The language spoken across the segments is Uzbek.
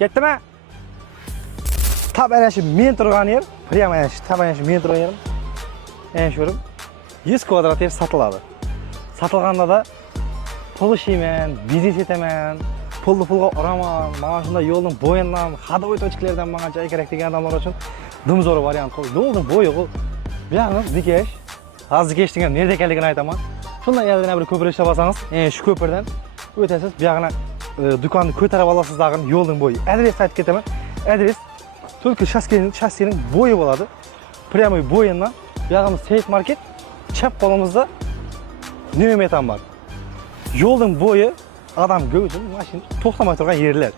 Ketdimi? Tab ana shu men turgan yer, prямо ana shu tab ana shu men turgan yerim. Ana shu yerim 100 kvadrat yer sotiladi. Sotilganda da pul ishlayman, biznes etaman, pulni pulga uraman, mana shunday yo'lning bo'yidan, ходовой точкаларdan menga joy kerak degan odamlar uchun dumzo'r variant qo'y. Yo'lning bo'yi bu yoqni dikesh. Hozir dikesh degan nereda ekanligini aytaman. Shundan yana bir ko'prik ishlab olsangiz, shu ko'pirdan o'tasiz, bu yoqni do'konni ko'tarib olasiz dag'in yo'lning bo'yi. Adres aytib ketaman. Adres только shassining bo'yi bo'ladi. Prямо bo'yidan bu yog'imiz Safe Market, chap qo'limizda nima metan bor. Yo'lning bo'yi odam go'jin, mashina to'xtamay turgan yerlar.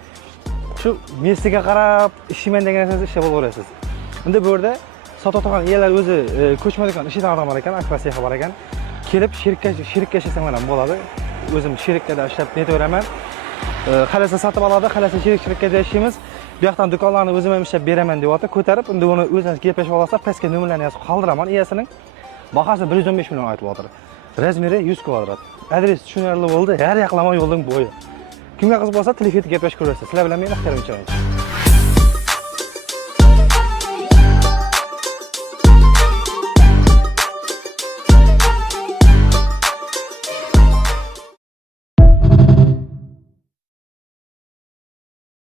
Shu mestiga qarab ishlayman degan narsangizni ishlab olaverasiz. Endi bu yerda sotib turgan yerlar o'zi ko'chmadan ishlaydigan odamlar ekan, akrasiya xabar ekan. Kelib shirikka ishlasanglar ham bo'ladi. O'zim shirikkada ishlab netaveraman. Xalasa sotib oladi, xalasa shirikada ishlaymiz. Bu yoqdan do'konlarni o'zim ham ishlab beraman deyapti. Ko'tarib, endi uni o'zingiz gaplashib olasiz, pastga nomerlarni yozib qoldiraman. Egasining bahasi 115 million aytib o'tir. Razmeri 100 kvadrat. Adres tushunarli bo'ldi. Har yoqlama yo'lning bo'yi. Kimga qiziq bo'lsa, telefonda gaplashib ko'rasiz. Sizlar bilan men Ixtiyor Unchayev.